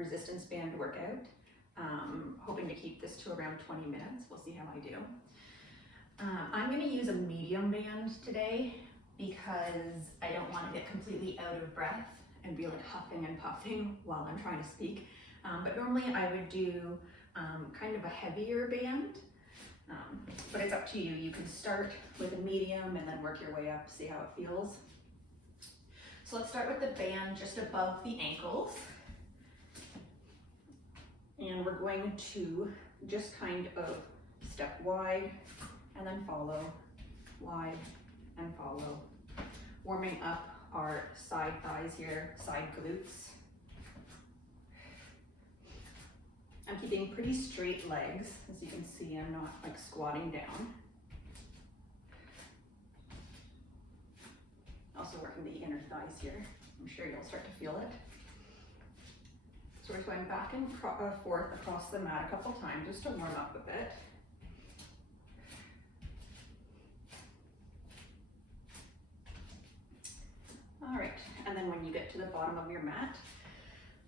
resistance band workout. Hoping to keep this to around 20 minutes. We'll see how I do. I'm going to use a medium band today because I don't want to get completely out of breath and be like huffing and puffing while I'm trying to speak. But normally I would do kind of a heavier band, but it's up to you. You can start with a medium and then work your way up, see how it feels. So let's start with the band just above the ankles. And we're going to just kind of step wide and then follow, wide and follow. Warming up our side thighs here, side glutes. I'm keeping pretty straight legs. As you can see, I'm not like squatting down. Also working the inner thighs here. I'm sure you'll start to feel it. So we're going back and forth across the mat a couple times just to warm up a bit. All right, and then when you get to the bottom of your mat,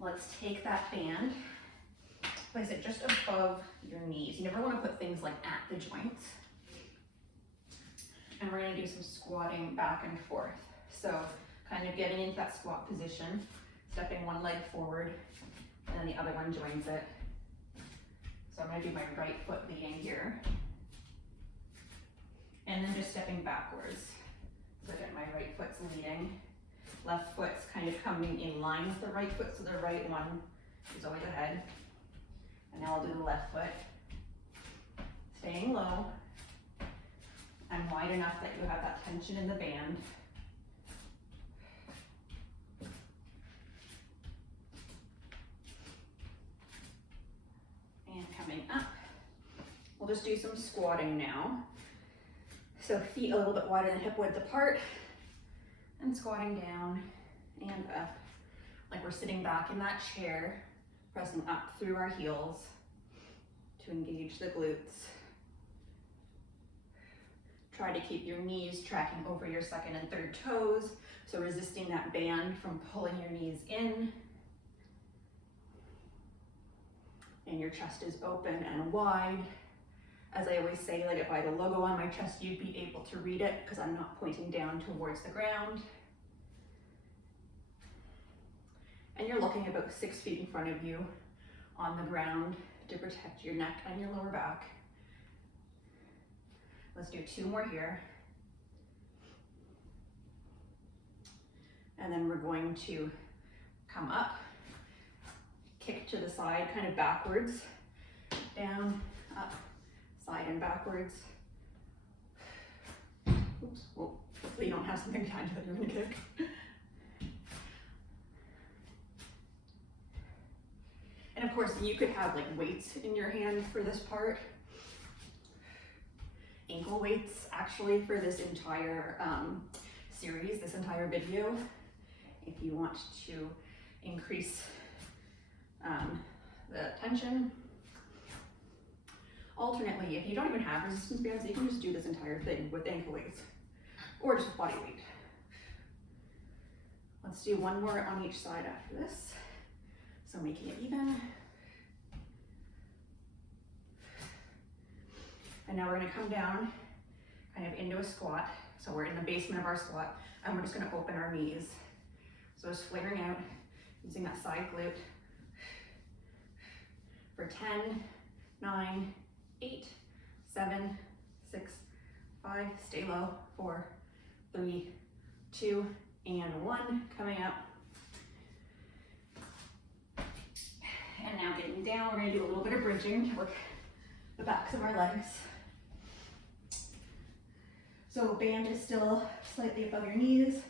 let's take that band, place it just above your knees. You never want to put things like at the joints. And we're going to do some squatting back and forth. So kind of getting into that squat position, stepping one leg forward, and then the other one joins it. So I'm going to do my right foot leading here. And then just stepping backwards. So again, my right foot's leading. Left foot's kind of coming in line with the right foot, so the right one is always ahead. And now I'll do the left foot. Staying low and wide enough that you have that tension in the band. And coming up. We'll just do some squatting now. So feet a little bit wider than hip width apart. And squatting down and up, like we're sitting back in that chair, pressing up through our heels to engage the glutes. Try to keep your knees tracking over your second and third toes, so resisting that band from pulling your knees in. And your chest is open and wide. As I always say, like if I had a logo on my chest, you'd be able to read it because I'm not pointing down towards the ground. And you're looking about 6 feet in front of you on the ground to protect your neck and your lower back. Let's do 2 more here. And then we're going to come up, kick to the side, kind of backwards, down, up, side and backwards. Oops, well, hopefully you don't have something behind you that you're gonna kick. And of course, you could have like weights in your hand for this part. Ankle weights, actually, for this entire series, this entire video, if you want to increase the tension. Alternately, if you don't even have resistance bands, you can just do this entire thing with ankle weights or just body weight. Let's do 1 more on each side after this. So making it even. And now we're gonna come down kind of into a squat. So we're in the basement of our squat and we're just gonna open our knees. So just flaring out, using that side glute for 10, 9, 8, 7, 6, 5, stay low, 4, 3, 2, and 1, coming up. And now getting down, we're gonna do a little bit of bridging to work the backs of our legs. So band is still slightly above your knees.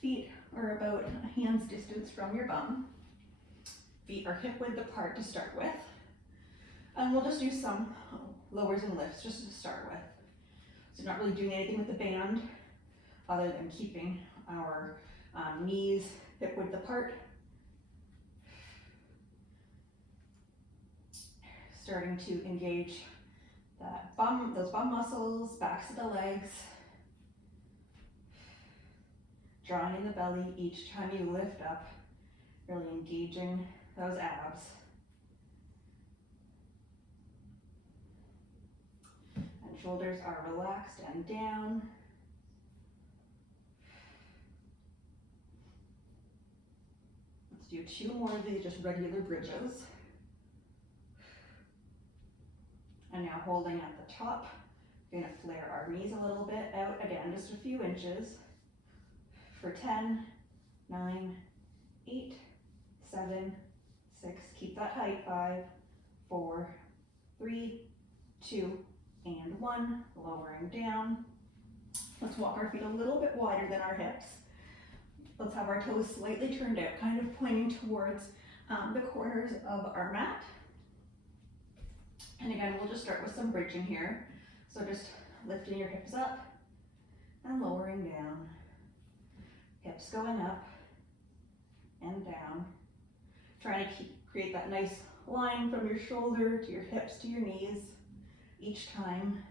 Feet are about a hand's distance from your bum. Feet are hip width apart to start with. And we'll just do some lowers and lifts just to start with. So not really doing anything with the band other than keeping our knees hip width apart. Starting to engage that those bum muscles, backs of the legs. Drawing in the belly each time you lift up, really engaging those abs. And shoulders are relaxed and down. Let's do 2 more of these, just regular bridges. And now holding at the top, we're gonna flare our knees a little bit out, again, just a few inches. For 10, 9, 8, 7, 6, keep that height, 5, 4, 3, 2, and 1, lowering down. Let's walk our feet a little bit wider than our hips. Let's have our toes slightly turned out, kind of pointing towards the corners of our mat. And again, we'll just start with some bridging here. So just lifting your hips up and lowering down. Hips going up and down. Trying to create that nice line from your shoulder to your hips to your knees each time.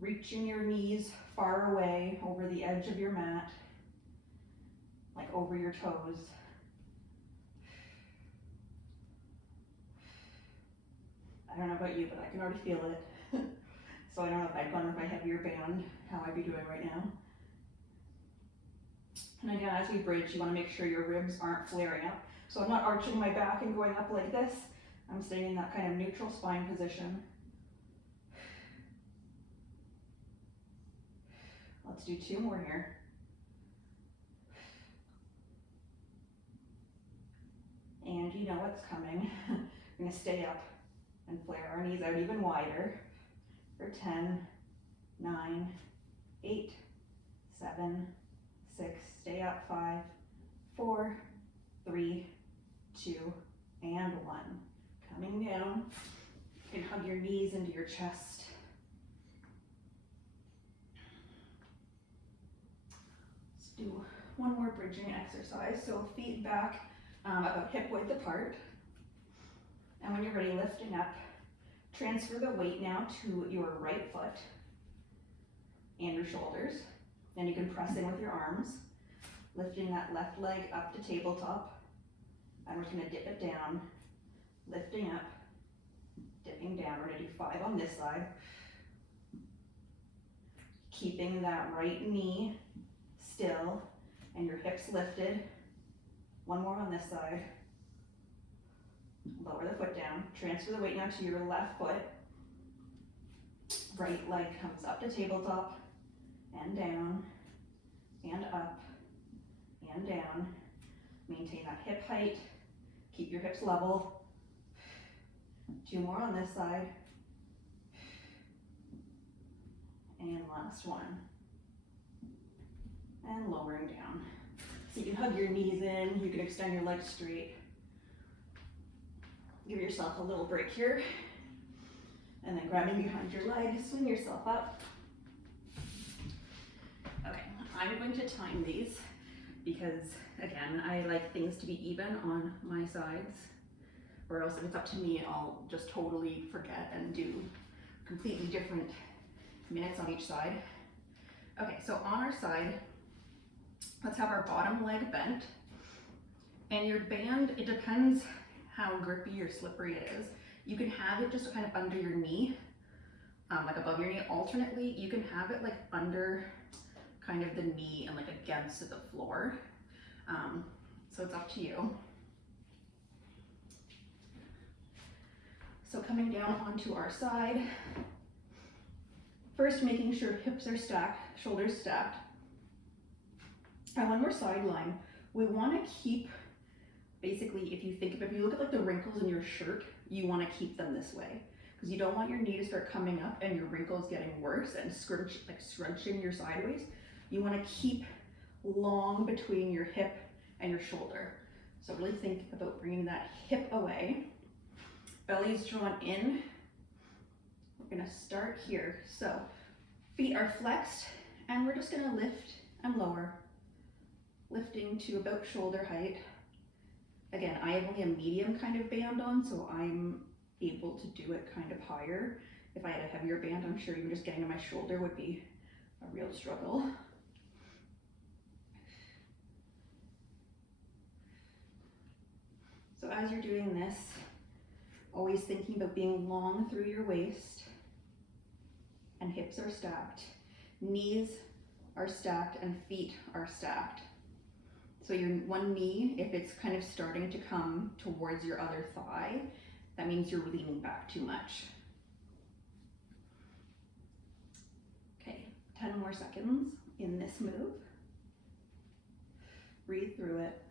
Reaching your knees far away over the edge of your mat, like over your toes. I don't know about you, but I can already feel it. So I don't know if I'd gone with my heavier band, how I'd be doing right now. And again, as we bridge, you want to make sure your ribs aren't flaring up. So I'm not arching my back and going up like this. I'm staying in that kind of neutral spine position. Let's do 2 more here. And you know what's coming. We're gonna stay up and flare our knees out even wider for 10, 9, 8, 7, 6, stay up, 5, 4, 3, 2, and 1. Coming down, you can hug your knees into your chest. Let's do 1 more bridging exercise. So feet back about hip width apart. And when you're ready, lifting up, transfer the weight now to your right foot and your shoulders. Then you can press in with your arms, lifting that left leg up to tabletop. And we're just gonna dip it down, lifting up, dipping down. We're gonna do 5 on this side. Keeping that right knee still and your hips lifted. 1 more on this side. Lower the foot down, transfer the weight now to your left foot. Right leg comes up to tabletop, and down, and up, and down. Maintain that hip height, keep your hips level. 2 more on this side. And last one. And lowering down. So you can hug your knees in, you can extend your legs straight. Give yourself a little break here. And then grabbing behind your leg, swing yourself up. Okay, I'm going to time these because, again, I like things to be even on my sides, or else if it's up to me, I'll just totally forget and do completely different minutes on each side. Okay, so on our side, let's have our bottom leg bent. And your band, it depends how grippy or slippery it is. You can have it just kind of under your knee, like above your knee. Alternately, you can have it like under kind of the knee and like against the floor. So it's up to you. So coming down onto our side, first making sure hips are stacked, shoulders stacked. And when we're sideline, we want to keep, basically, if you look at like the wrinkles in your shirt, you want to keep them this way, because you don't want your knee to start coming up and your wrinkles getting worse and scrunching your sideways. You want to keep long between your hip and your shoulder. So really think about bringing that hip away. Belly's drawn in. We're gonna start here. So feet are flexed and we're just gonna lift and lower. Lifting to about shoulder height. Again, I have only a medium kind of band on, so I'm able to do it kind of higher. If I had a heavier band, I'm sure even just getting to my shoulder would be a real struggle. So as you're doing this, always thinking about being long through your waist, and hips are stacked, knees are stacked, and feet are stacked. So your one knee, if it's kind of starting to come towards your other thigh, that means you're leaning back too much. Okay, 10 more seconds in this move. Breathe through it.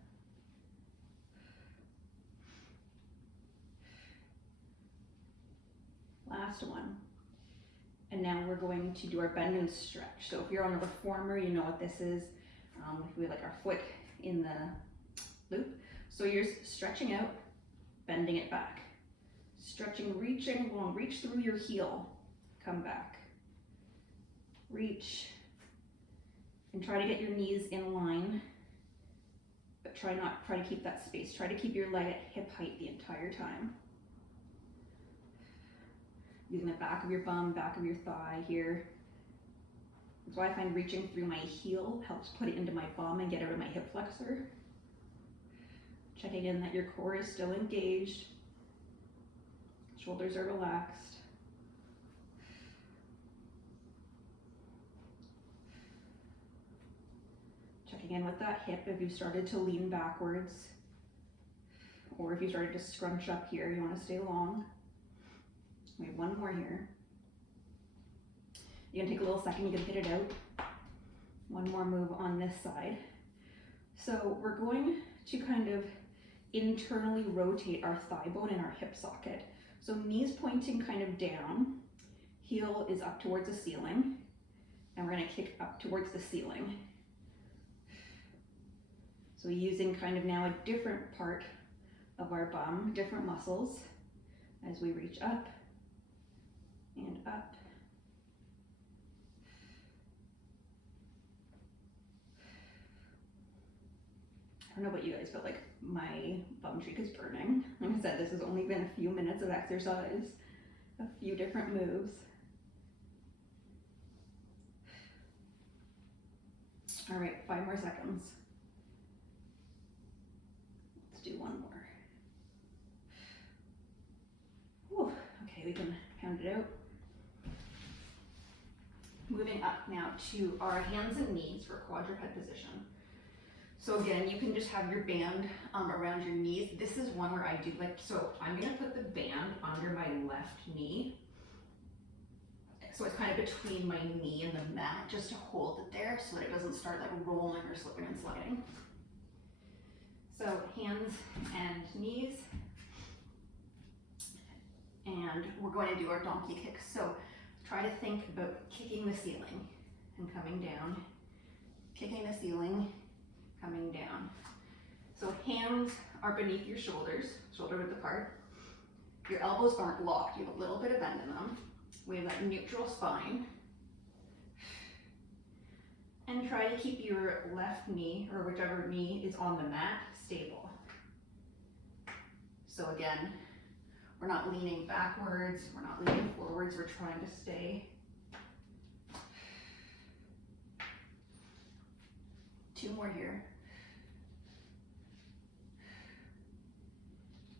Last one. And now we're going to do our bend and stretch. So if you're on a reformer, you know what this is. We like our foot in the loop. So you're stretching out, bending it back. Stretching, reaching long, reach through your heel, come back. Reach, and try to get your knees in line, but try to keep that space. Try to keep your leg at hip height the entire time. Using the back of your bum, back of your thigh here. That's why I find reaching through my heel helps put it into my bum and get out of my hip flexor. Checking in that your core is still engaged. Shoulders are relaxed. Checking in with that hip if you started to lean backwards, or if you started to scrunch up here, you want to stay long. We have one more here. You're gonna take a little second, you can hit it out. One more move on this side. So we're going to kind of internally rotate our thigh bone and our hip socket. So knees pointing kind of down, heel is up towards the ceiling, and we're gonna kick up towards the ceiling. So using kind of now a different part of our bum, different muscles, as we reach up and up. I don't know about you guys, but like my bum cheek is burning. Like I said, this has only been a few minutes of exercise, a few different moves. All right, 5 more seconds. Let's do one more. Whew. Okay, we can pound it out. Moving up now to our hands and knees for quadruped position. So again, you can just have your band around your knees. This is one where I do like, so I'm gonna put the band under my left knee. So it's kind of between my knee and the mat, just to hold it there so that it doesn't start like rolling or slipping and sliding. So hands and knees. And we're going to do our donkey kick. So try to think about kicking the ceiling and coming down, kicking the ceiling, coming down. So hands are beneath your shoulders, shoulder width apart. Your elbows aren't locked, you have a little bit of bend in them. We have that neutral spine. And try to keep your left knee, or whichever knee is on the mat, stable. So again, we're not leaning backwards, we're not leaning forwards, we're trying to stay. 2 more here.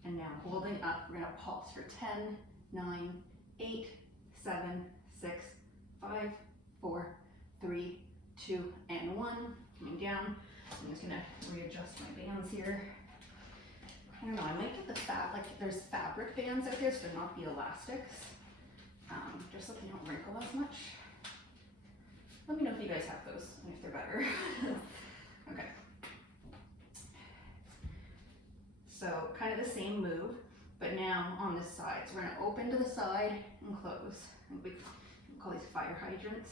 And now holding up, we're gonna pulse for 10, 9, 8, 7, 6, 5, 4, 3, 2, and 1. Coming down. I'm just gonna readjust my bands here. I don't know, I might get the like there's fabric bands out there, so they're not the elastics, just so they don't wrinkle as much. Let me know if you guys have those and if they're better. Okay. So kind of the same move, but now on this side. So we're gonna open to the side and close. And we call these fire hydrants.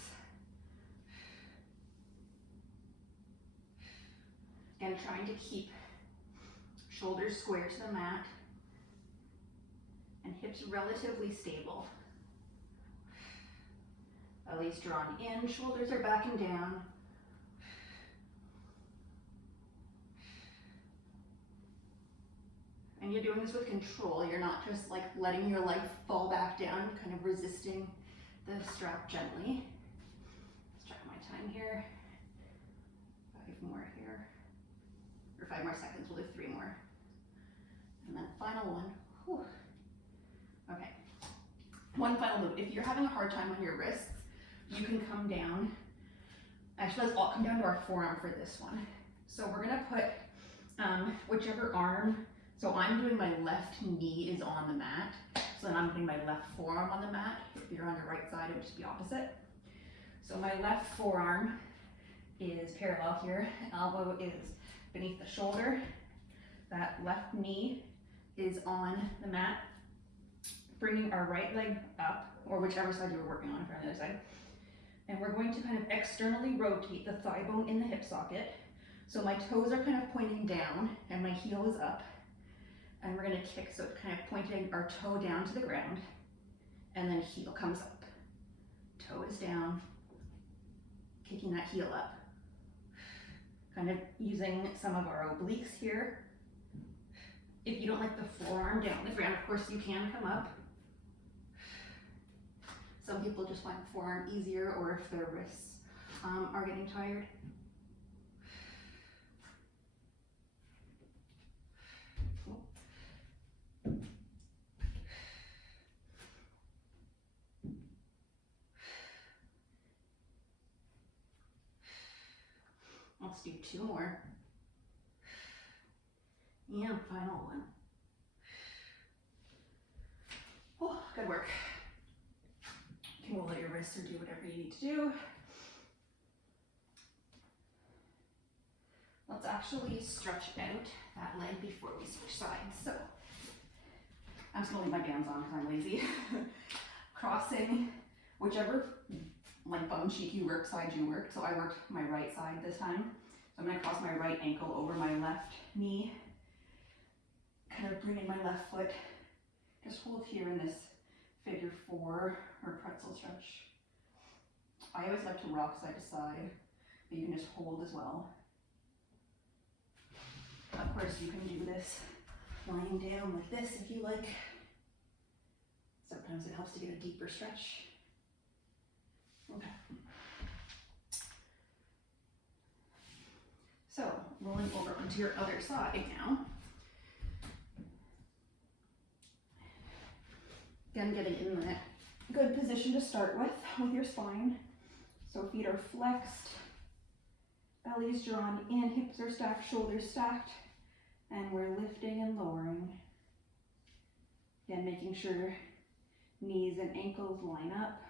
Again, trying to keep shoulders square to the mat and hips relatively stable. Belly's drawn in, shoulders are back and down. And you're doing this with control. You're not just like letting your leg fall back down, kind of resisting the strap gently. Let's check my time here. 5 more here. Or 5 more seconds, we'll do 3 more. And Final one. Whew. Okay. One final move. If you're having a hard time on your wrists, you can come down. Actually, let's all come down to our forearm for this one. So we're gonna put whichever arm. So I'm doing my left knee is on the mat. So then I'm putting my left forearm on the mat. If you're on your right side, it would just be opposite. So my left forearm is parallel here. Elbow is beneath the shoulder. That left knee is on the mat. Bringing our right leg up, or whichever side you were working on, for the other side. And we're going to kind of externally rotate the thigh bone in the hip socket. So my toes are kind of pointing down and my heel is up. And we're gonna kick, so it's kind of pointing our toe down to the ground, and then heel comes up. Toe is down, kicking that heel up. Kind of using some of our obliques here. If you don't like the forearm down the ground, of course you can come up. Some people just find the forearm easier, or if their wrists are getting tired. Let's do 2 more. And final one. Oh, good work. You can roll out your wrists or do whatever you need to do. Let's actually stretch out that leg before we switch sides. So I'm just gonna leave my bands on because I'm lazy. Crossing whichever like bum cheek you work, side you work. So I worked my right side this time. So I'm gonna cross my right ankle over my left knee. Kind of bring in my left foot. Just hold here in this figure 4 or pretzel stretch. I always like to rock side to side, but you can just hold as well. Of course, you can do this lying down like this if you like. Sometimes it helps to get a deeper stretch. Okay. So, rolling over onto your other side now. Again, getting in that good position to start with your spine. So feet are flexed, belly's drawn in, hips are stacked, shoulders stacked, and we're lifting and lowering. Again, making sure knees and ankles line up.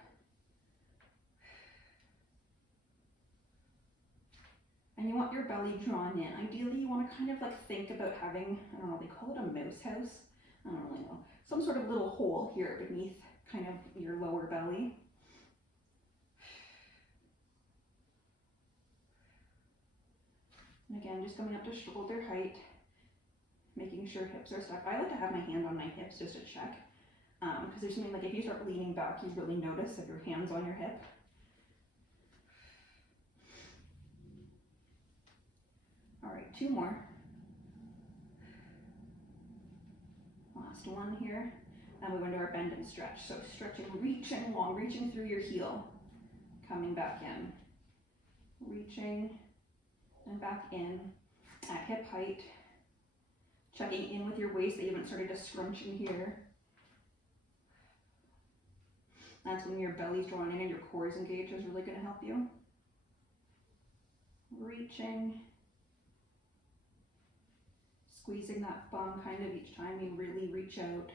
And you want your belly drawn in. Ideally, you want to kind of like think about having, I don't know, they call it a mouse house. I don't really know. Some sort of little hole here beneath kind of your lower belly. And again, just coming up to shoulder height, making sure hips are stuck. I like to have my hand on my hips just to check. Because there's something like if you start leaning back, you really notice if your hand's on your hip. All right, 2 more. Last one here. And we go into our bend and stretch. So stretching, reaching long, reaching through your heel, coming back in. Reaching and back in at hip height. Checking in with your waist that you haven't started to scrunch in here. That's when your belly's drawn in and your core is engaged, is really going to help you. Reaching. Squeezing that bum kind of each time you really reach out.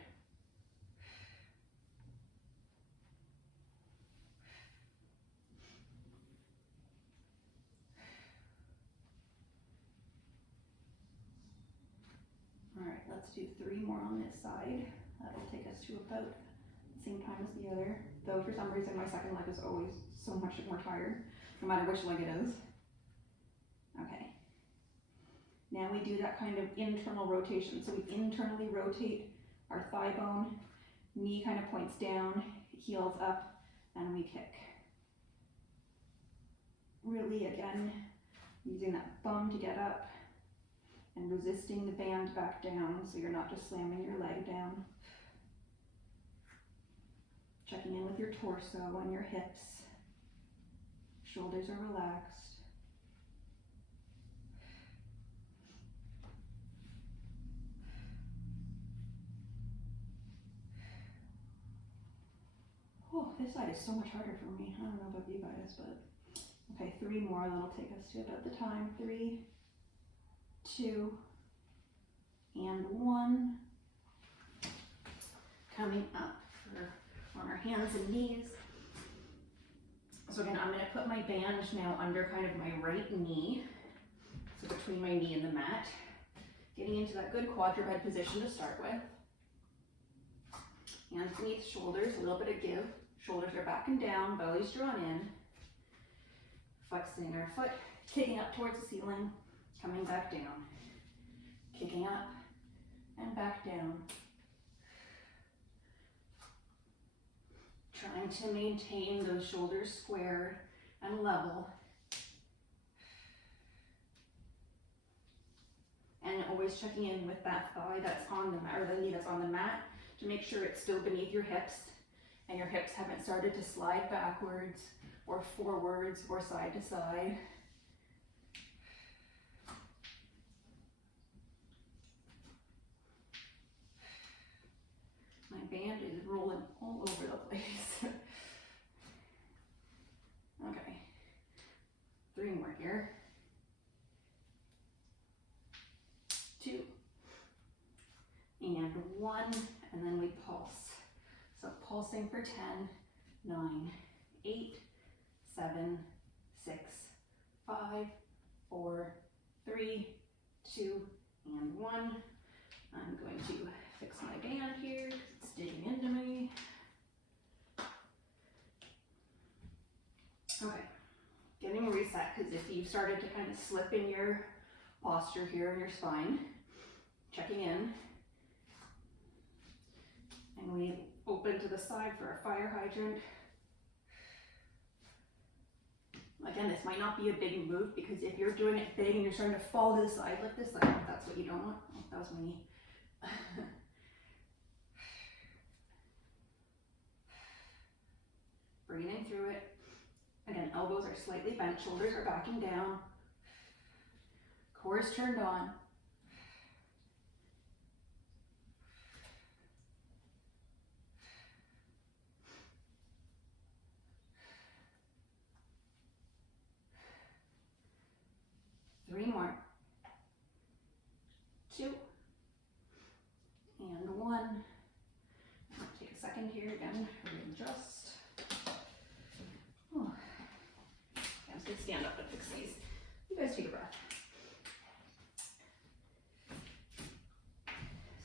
All right, let's do 3 more on this side. That'll take us to about the same time as the other. Though for some reason my second leg is always so much more tired, no matter which leg it is. Okay. Now we do that kind of internal rotation. So we internally rotate our thigh bone, knee kind of points down, heels up, and we kick. Really, again, using that bum to get up and resisting the band back down so you're not just slamming your leg down. Checking in with your torso and your hips. Shoulders are relaxed. this side is so much harder for me. I don't know about you guys, but okay, 3 more, that'll take us to about the time. 3, 2, and 1. Coming up on our hands and knees. So again, I'm going to put my band now under kind of my right knee, so between my knee and the mat, getting into that good quadruped position to start with. Hands beneath shoulders, a little bit of give. Shoulders are back and down, belly's drawn in. Flexing our foot, kicking up towards the ceiling, coming back down. Kicking up and back down. Trying to maintain those shoulders square and level. And always checking in with that thigh that's on the mat, or the knee that's on the mat, to make sure it's still beneath your hips and your hips haven't started to slide backwards or forwards or side to side. My band is rolling all over the place. Okay, 3 more here. 2, and 1, and then we pulse. So pulsing for 10, 9, 8, 7, 6, 5, 4, 3, 2, and 1. I'm going to fix my band here, it's digging into me. Okay, getting reset, because if you've started to kind of slip in your posture here in your spine, checking in. And we open to the side for a fire hydrant. Again, this might not be a big move, because if you're doing it big and you're starting to fall to the side like this, that's what you don't want. Oh, that was me. Breathing through it. Again, elbows are slightly bent, shoulders are backing down. Core is turned on. Three more. 2, and 1. I'll take a second here again, readjust. Oh. Okay, I'm just gonna stand up and fix these. You guys take a breath.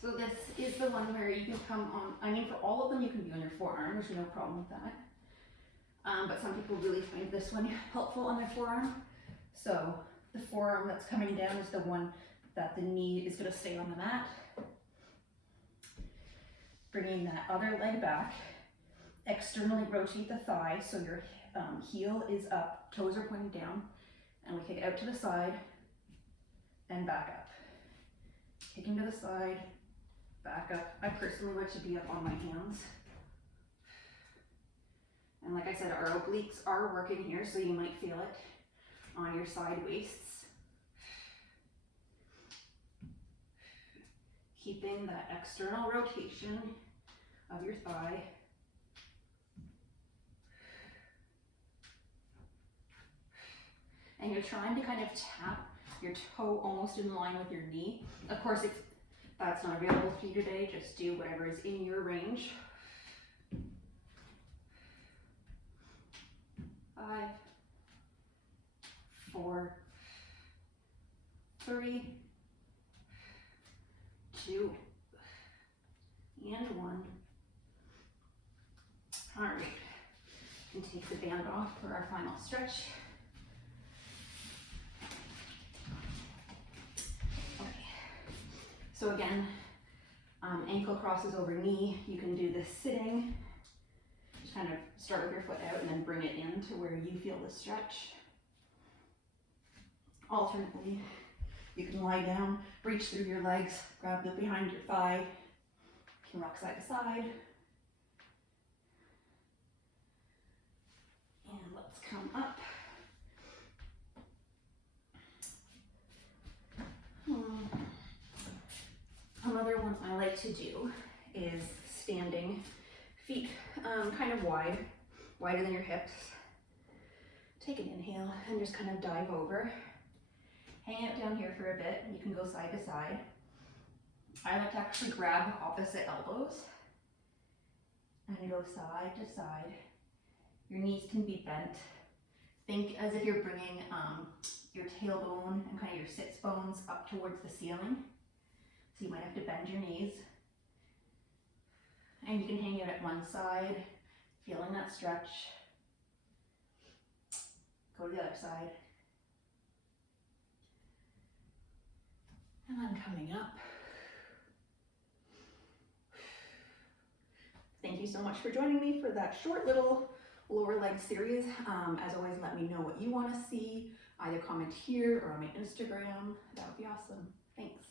So this is the one where you can come on, I mean for all of them you can be on your forearm, there's no problem with that. But some people really find this one helpful on their forearm. So the forearm that's coming down is the one that the knee is going to stay on the mat. Bringing that other leg back, externally rotate the thigh so your heel is up, toes are pointing down, and we kick out to the side and back up. Kicking to the side, back up. I personally like to be up on my hands. And like I said, our obliques are working here, so you might feel it on your side waists. Keeping that external rotation of your thigh. And you're trying to kind of tap your toe almost in line with your knee. Of course, if that's not available for you today, just do whatever is in your range. 5, 4, 3, 2, and 1. All right, and take the band off for our final stretch. Okay, so again, ankle crosses over knee. You can do this sitting. Just kind of start with your foot out and then bring it in to where you feel the stretch. Alternately, you can lie down, reach through your legs, grab the behind your thigh. You can rock side to side. And let's come up. Another one I like to do is standing, feet kind of wide, wider than your hips. Take an inhale and just kind of dive over. Hang out down here for a bit. You can go side to side. I like to actually grab opposite elbows and go side to side. Your knees can be bent. Think as if you're bringing your tailbone and kind of your sits bones up towards the ceiling. So you might have to bend your knees. And you can hang out at one side, feeling that stretch. Go to the other side. And then coming up. Thank you so much for joining me for that short little lower leg series. As always, let me know what you want to see. Either comment here or on my Instagram. That would be awesome. Thanks.